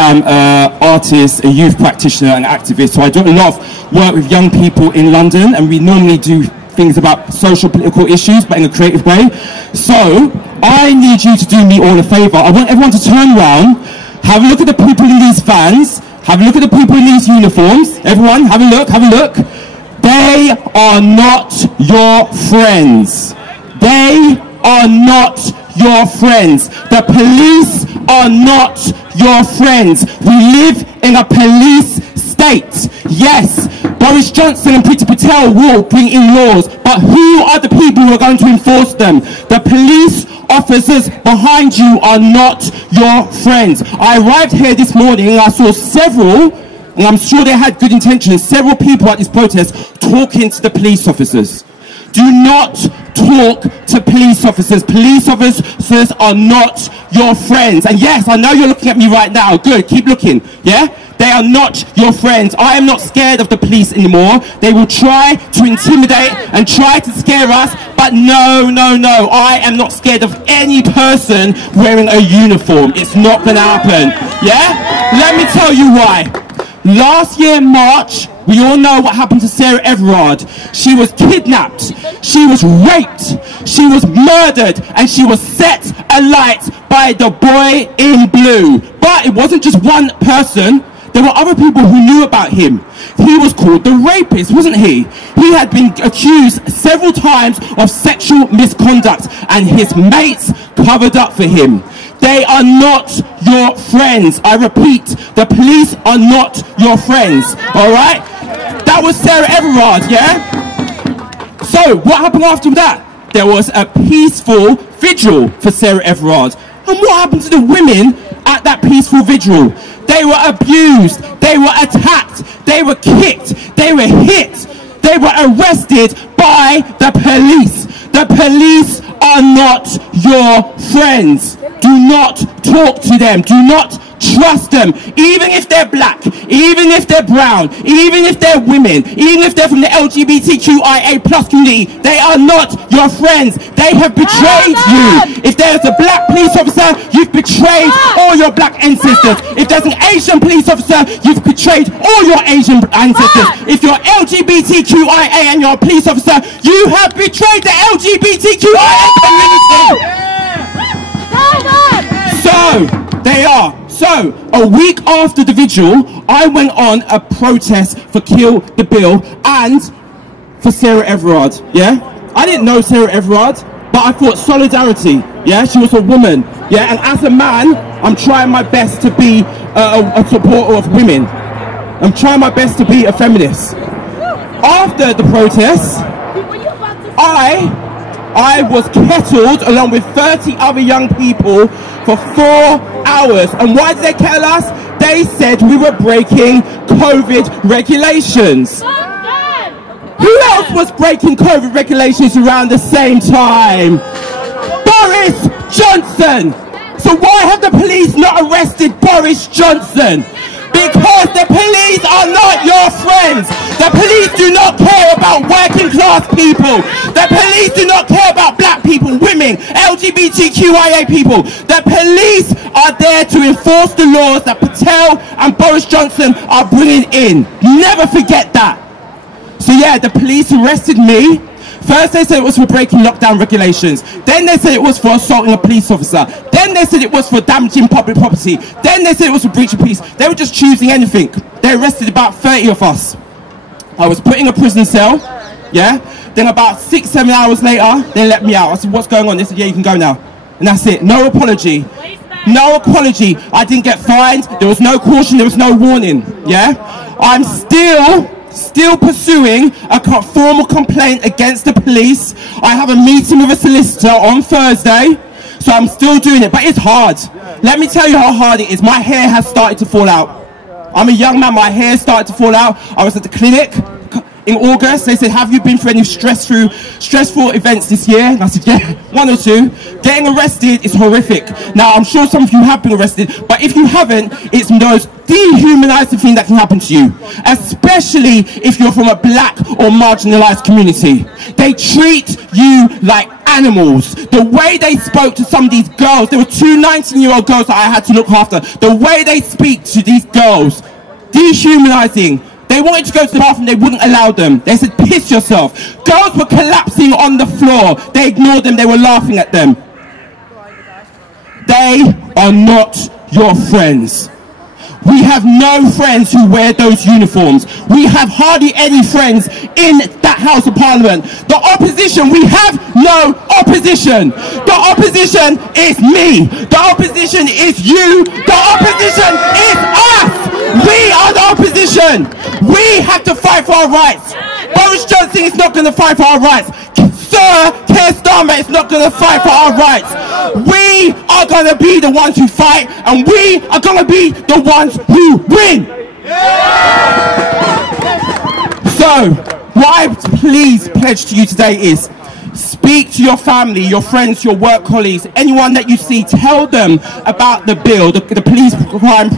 am an artist, a youth practitioner, and activist. So I do a lot of work with young people in London, and we normally do things about social political issues, but in a creative way. So I need you to do me all a favour. I want everyone to turn around, have a look at the people in these vans, have a look at the people in these uniforms. Everyone, have a look, have a look. They are not your friends. They are not your friends. The police are not your friends. We live in a police state. Yes, Boris Johnson and Priti Patel will bring in laws, but who are the people who are going to enforce them? The police officers behind you are not your friends. I arrived here this morning and I saw several, and I'm sure they had good intentions, several people at this protest talking to the police officers. Do not talk to police officers. Police officers are not your friends. And yes, I know you're looking at me right now. Good, keep looking. Yeah? They are not your friends. I am not scared of the police anymore. They will try to intimidate and try to scare us, but no, no, no. I am not scared of any person wearing a uniform. It's not going to happen. Yeah? Let me tell you why. Last year in March, we all know what happened to Sarah Everard. She was kidnapped, she was raped, she was murdered, and she was set alight by the boy in blue. But it wasn't just one person. There were other people who knew about him. He was called the rapist, wasn't he? He had been accused several times of sexual misconduct, and his mates covered up for him. They are not your friends. I repeat, the police are not your friends, all right? That was Sarah Everard, yeah? So, what happened after that? There was a peaceful vigil for Sarah Everard. And what happened to the women at that peaceful vigil? They were abused, they were attacked, they were kicked, they were hit, they were arrested by the police. The police are not your friends. Do not talk to them. Do not trust them. Even if they're black, even if they're brown, even if they're women, even if they're from the LGBTQIA+ community, they are not your friends. They have betrayed you. If there's a black police officer, you've betrayed all your black ancestors. If there's an Asian police officer, you've betrayed all your Asian ancestors. If you're LGBTQIA and you're a police officer, you have betrayed the LGBTQIA community. So, they are. So, a week after the vigil, I went on a protest for Kill the Bill and for Sarah Everard, yeah? I didn't know Sarah Everard, but I thought solidarity, yeah? She was a woman, yeah? And as a man, I'm trying my best to be a supporter of women. I'm trying my best to be a feminist. After the protest, I was kettled along with 30 other young people for 4 hours. And why did they kettle us? They said we were breaking COVID regulations. Who else was breaking COVID regulations around the same time? Boris Johnson. So why have the police not arrested Boris Johnson? Because the police are not your friends. The police do not care about working class people. The police do not care about black people, women, LGBTQIA people. The police are there to enforce the laws that Patel and Boris Johnson are bringing in. Never forget that. So yeah, the police arrested me. First they said it was for breaking lockdown regulations. Then they said it was for assaulting a police officer. Then they said it was for damaging public property. Then they said it was for breach of peace. They were just choosing anything. They arrested about 30 of us. I was put in a prison cell, yeah? Then about 6-7 hours later, they let me out. I said, what's going on? They said, yeah, you can go now. And that's it. No apology. No apology. I didn't get fined. There was no caution. There was no warning, yeah? I'm still pursuing a formal complaint against the police. I have a meeting with a solicitor on Thursday, so I'm still doing it, but it's hard. Let me tell you how hard it is. My hair has started to fall out. I'm a young man, my hair started to fall out. I was at the clinic in August. They said, have you been through any stressful events this year? And I said, yeah, 1 or 2. Getting arrested is horrific. Now, I'm sure some of you have been arrested, but if you haven't, it's the most dehumanizing thing that can happen to you, especially if you're from a black or marginalized community. They treat you like animals. The way they spoke to some of these girls, there were 2 19-year-old girls that I had to look after. The way they speak to these girls, dehumanizing. They wanted to go to the bathroom, they wouldn't allow them. They said, piss yourself. Girls were collapsing on the floor. They ignored them, they were laughing at them. They are not your friends. We have no friends who wear those uniforms. We have hardly any friends in that House of Parliament. The opposition, we have no opposition. The opposition is me. The opposition is you. The opposition is us. We are the opposition. We have to fight for our rights. Boris Johnson is not going to fight for our rights. Sir Keir Starmer is not going to fight for our rights. We are going to be the ones who fight, and we are going to be the ones who win. So, what I please pledge to you today is, speak to your family, your friends, your work colleagues, anyone that you see, tell them about the bill, the police crime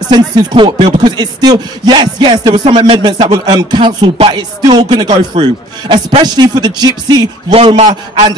sentences court bill, because it's still, yes, there were some amendments that were cancelled, but it's still going to go through, especially for the Gypsy, Roma and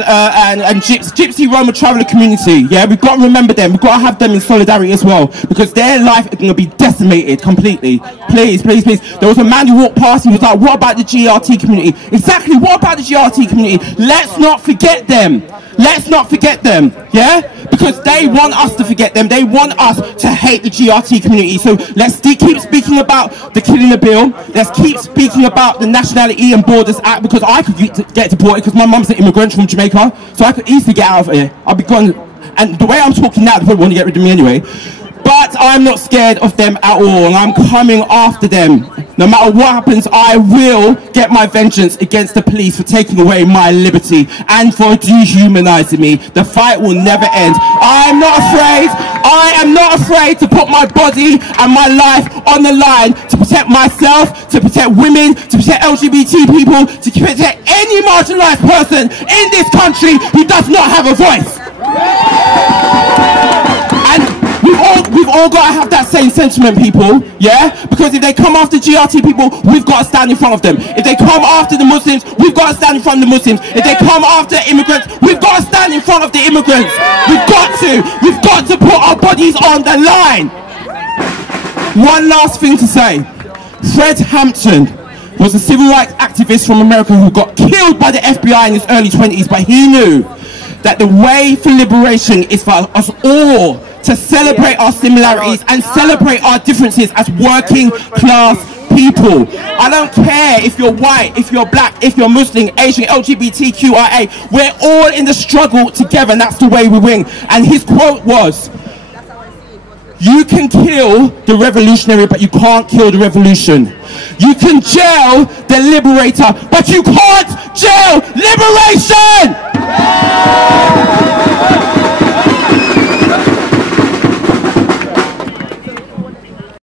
Gypsy Roma traveller community. Yeah, we've got to remember them. We've got to have them in solidarity as well, because their life is going to be decimated completely. Please. There was a man who walked past, he was like, what about the GRT community? Exactly, what about the GRT community? Let's not forget them. Let's not forget them, yeah? Because they want us to forget them. They want us to hate the GRT community. So let's keep speaking about the killing the bill. Let's keep speaking about the Nationality and Borders Act, because I could get deported because my mum's an immigrant from Jamaica. So I could easily get out of here. I'll be gone. And the way I'm talking now, they probably want to get rid of me anyway. But I'm not scared of them at all, and I'm coming after them. No matter what happens, I will get my vengeance against the police for taking away my liberty and for dehumanizing me. The fight will never end. I am not afraid. I am not afraid to put my body and my life on the line to protect myself, to protect women, to protect LGBT people, to protect any marginalized person in this country who does not have a voice. And we've all got to have that same sentiment, people, yeah? Because if they come after GRT people, we've got to stand in front of them. If they come after the Muslims, we've got to stand in front of the Muslims. If they come after immigrants, we've got to stand in front of the immigrants. We've got to put our bodies on the line. One last thing to say. Fred Hampton was a civil rights activist from America who got killed by the FBI in his early 20s, but he knew that the way for liberation is for us all to celebrate our similarities and celebrate our differences as working class people. I don't care if you're white, if you're black, if you're Muslim, Asian, LGBTQIA. We're all in the struggle together, and that's the way we win. And his quote was, you can kill the revolutionary, but you can't kill the revolution. You can jail the liberator, but you can't jail liberation!